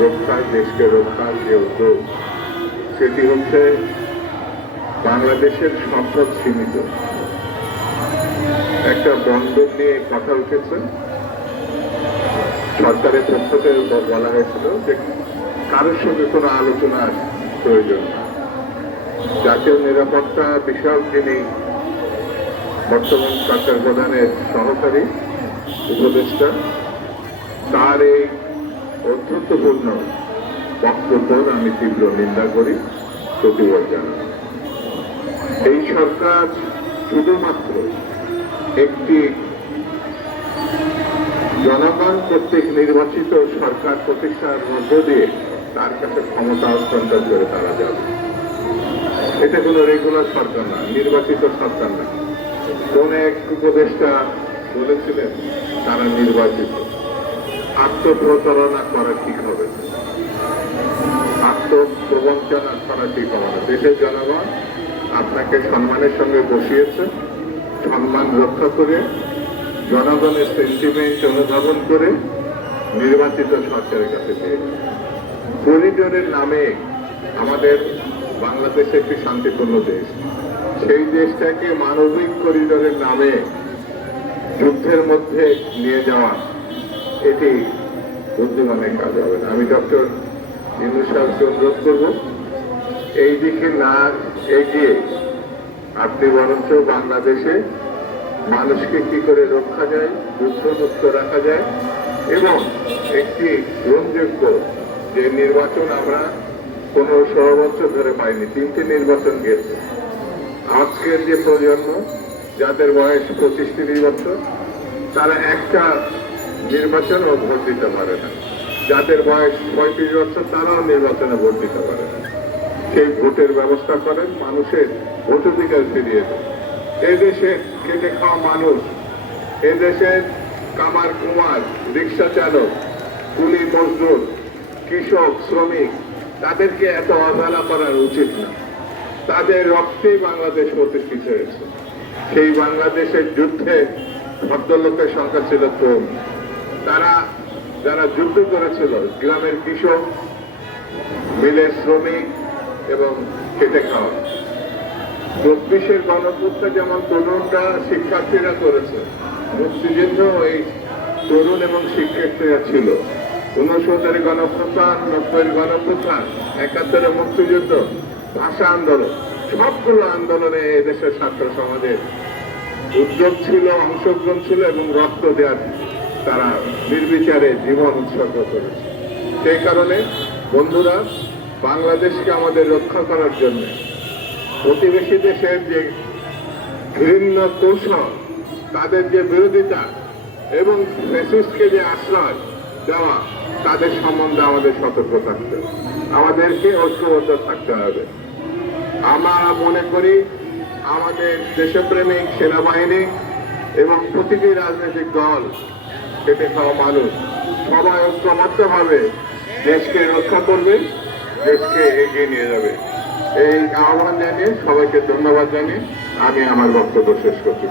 রক্ষার, দেশকে রক্ষার যে উদ্যোগ, সেটি হচ্ছে বাংলাদেশের সম্পদ সীমিত। একটা বন্দর নিয়ে কথা উঠেছে, সরকারের পক্ষ থেকে বলা হয়েছিল যে কারোর সঙ্গে কোনো আলোচনার প্রয়োজন না। জাতীয় নিরাপত্তা বিষয়ক যিনি বর্তমান সরকার প্রধানের সহকারী উপদেষ্টা, তার এই অত্যন্তপূর্ণ বক্তব্যের আমি তীব্র নিন্দা করি, প্রতিবাদ জানাই। এই সরকার শুধুমাত্র একটি জনগণ কর্তৃক নির্বাচিত সরকার প্রতিষ্ঠার মধ্য দিয়ে তার কাছে ক্ষমতা হস্তান্তর করে তারা যাবে। এটা কোনো রেগুলার সরকার না, নির্বাচিত সরকার না। কোন এক উপদেষ্টা বলেছিলেন তারা নির্বাচিত। আত্মপ্রতারণা করা ঠিক হবে, আত্মপ্রবঞ্চনা করা ঠিক হবে না। দেশের জনগণ আপনাকে সম্মানের সঙ্গে বসিয়েছে, সম্মান রক্ষা করে, জনগণের সেন্টিমেন্ট অনুধাবন করে নির্বাচিত সরকারের কাছে দিয়েছে। করিডোরের নামে আমাদের বাংলাদেশ একটি শান্তিপূর্ণ দেশ, সেই দেশটাকে মানবিক করিডোরের নামে যুদ্ধের মধ্যে নিয়ে যাওয়া, এটি বুদ্ধিমানের কাজ হবে না। আমি ডক্টর ইউনূস সাহেবকে অনুরোধ করব, এই দিকে না এগিয়ে আপনি বরঞ্চ বাংলাদেশে মানুষকে কি করে রক্ষা যায়, যুদ্ধমুক্ত রাখা যায় এবং একটি গ্রহণযোগ্য যে নির্বাচন আমরা 15-16 বছর ধরে পাইনি, 3টে নির্বাচন গেছে। আজকের যে প্রজন্ম, যাদের বয়স 25-30 বছর, তারা একটা নির্বাচনও ভোট দিতে পারে না। যাদের বয়স 35 বছর, তারাও নির্বাচনে ভোট দিতে পারে না। সেই ভোটের ব্যবস্থা করেন, মানুষের ভোটাধিকার ফিরিয়ে দেন। এদেশে খেটে খাওয়া মানুষ, এদেশের কামার কুমার, রিক্সা চালক, কুলি মজদুর, কৃষক, শ্রমিক, তাদেরকে এত অবহেলা করার উচিত না। তাদের রক্তেই বাংলাদেশ প্রতিষ্ঠিত হয়েছে। সেই বাংলাদেশের যুদ্ধে ভদ্রলোকের সংখ্যা ছিল কম। তারা যারা যুদ্ধ করেছিল, গ্রামের কৃষক, মিলের শ্রমিক এবং খেটে খাওয়া। 24-এর গণঅভ্যুত্থান যেমন তরুণরা, শিক্ষার্থীরা করেছে, মুক্তিযুদ্ধ এই তরুণ এবং শিক্ষার্থীরা ছিল। 69-এর গণঅভ্যুত্থান, 90-এর গণঅভ্যুত্থান, 71-এর মুক্তিযুদ্ধ, ভাষা আন্দোলন, সবগুলো আন্দোলনে এদেশের ছাত্র সমাজের উদ্যোগ ছিল, অংশগ্রহণ ছিল এবং রক্ত দেওয়ার তারা নির্বিচারে জীবন উৎসর্গ করেছে। সেই কারণে বন্ধুরা, বাংলাদেশকে আমাদের রক্ষা করার জন্য প্রতিবেশী দেশের যে ঘৃণ্য কৌশল, তাদের যে বিরোধিতা এবং ফ্যাসিস্টকে যে আশ্রয় দেওয়া, তাদের সম্বন্ধে আমাদের সতর্ক থাকতে হবে, আমাদেরকে ঐক্যবদ্ধ থাকতে হবে। আমরা মনে করি আমাদের দেশপ্রেমিক সেনাবাহিনী এবং প্রতিটি রাজনৈতিক দল, খেটে খাওয়া মানুষ, সবাই ঐক্যবদ্ধভাবে দেশকে রক্ষা করবে, দেশকে এগিয়ে নিয়ে যাবে। এই আহ্বান জানিয়ে সবাইকে ধন্যবাদ জানিয়ে আমি আমার বক্তব্য শেষ করছি।